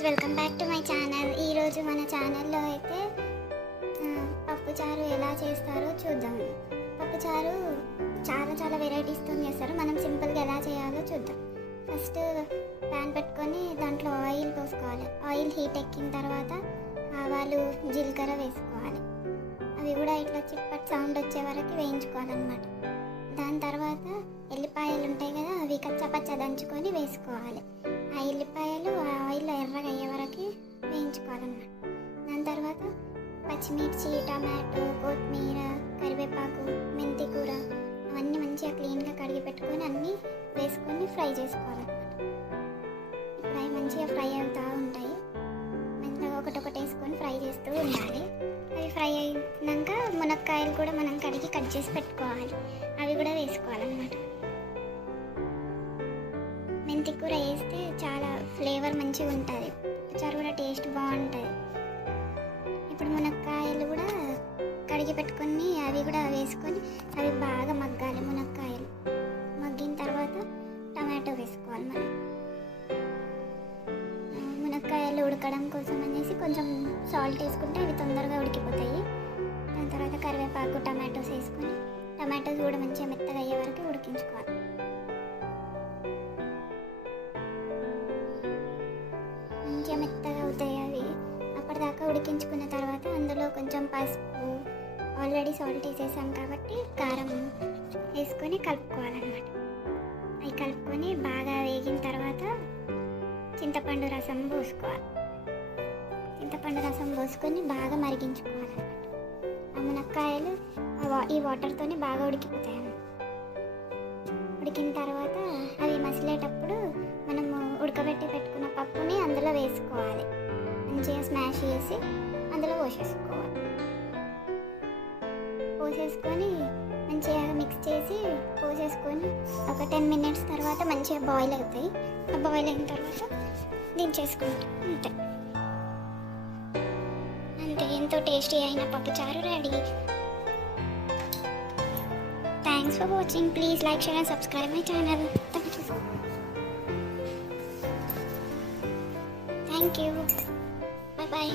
Friends, welcome back to my channel. ఈరోజు మన ఛానల్లో అయితే పప్పుచారు ఎలా చేస్తారో చూద్దాం. పప్పుచారు చాలా వెరైటీస్తో చేస్తారు. మనం సింపుల్గా ఎలా చేయాలో చూద్దాం. ఫస్ట్ ప్యాన్ పెట్టుకొని దాంట్లో ఆయిల్ పోసుకోవాలి. ఆయిల్ హీట్ ఎక్కిన తర్వాత ఆవాలు జీలకర్ర వేసుకోవాలి. అవి కూడా ఇట్లా చిప్పట్ సౌండ్ వచ్చే వరకు వేయించుకోవాలన్నమాట. దాని తర్వాత ఎల్లిపాయలు ఉంటాయి కదా, అవి కచ్చపచ్చ దంచుకొని వేసుకోవాలి. ఆ ఎల్లిపాయలు ఆ ఆయిల్లో ఎర్రగా అయ్యే వరకు వేయించుకోవాలన్నమాట. దాని తర్వాత పచ్చిమిర్చి, టమాటో, కొత్తిమీర, కరివేపాకు, మెంతి కూర అవన్నీ మంచిగా క్లీన్గా కడిగి పెట్టుకొని అన్నీ వేసుకొని ఫ్రై చేసుకోవాలన్నమాట. ఇప్పుడు అవి మంచిగా ఫ్రై అవుతూ ఉంటాయి. మంచిగా ఒకటొకటి వేసుకొని ఫ్రై చేస్తూ ఉండాలి. అవి ఫ్రై అయినాక మునక్కాయలు కూడా మనం కడిగి కట్ చేసి పెట్టుకోవాలి. అవి కూడా వేసుకోవాలన్నమాట. మెంతి కూర వేస్తే చాలా ఫ్లేవర్ మంచిగా ఉంటుంది. పప్పుచారు కూడా టేస్ట్ బాగుంటుంది. ఇప్పుడు మునక్కాయలు కూడా కడిగి పెట్టుకొని అవి కూడా వేసుకొని అవి బాగా మగ్గాలి. మునక్కాయలు మగ్గిన తర్వాత టమాటో వేసుకోవాలి. మనం మునక్కాయలు ఉడకడం కోసం అనేసి కొంచెం సాల్ట్ వేసుకుంటే అవి తొందరగా ఉడికిపోతాయి. దాని తర్వాత కరివేపాకు, టమాటోస్ వేసుకొని టమాటోస్ కూడా మంచిగా మెత్తగా అయ్యే వరకు ఉడికించుకోవాలి. మంచిగా మెత్తగా అవుతాయి అవి. అప్పటిదాకా ఉడికించుకున్న తర్వాత అందులో కొంచెం పసుపు, ఆల్రెడీ సాల్ట్ వేసేసాం కాబట్టి కారం వేసుకొని కలుపుకోవాలన్నమాట. అవి కలుపుకొని బాగా వేగిన తర్వాత చింతపండు రసం పోసుకోవాలి. చింతపండు రసం పోసుకొని బాగా మరిగించుకోవాలన్నమాట. ఆ మునక్కాయలు ఈ వాటర్తోనే బాగా ఉడికిపోతాయి. ఉడికిన తర్వాత అవి మసిలేటప్పుడు మనము ఉడకబెట్టి పెట్టుకున్న పప్పుని అందులో వేసుకోవాలి. మంచిగా స్మాష్ చేసి అందులో పోసేసుకొని మంచిగా మిక్స్ చేసి పోసేసుకొని ఒక 10 minutes తర్వాత మంచిగా బాయిల్ అవుతాయి. ఆ బాయిల్ అయిన తర్వాత దించేసుకుంటాం. అంతే, ఎంతో టేస్టీ అయిన పప్పుచారు ready. Thanks for watching. Please like, share and subscribe my channel. Thank you. Bye bye.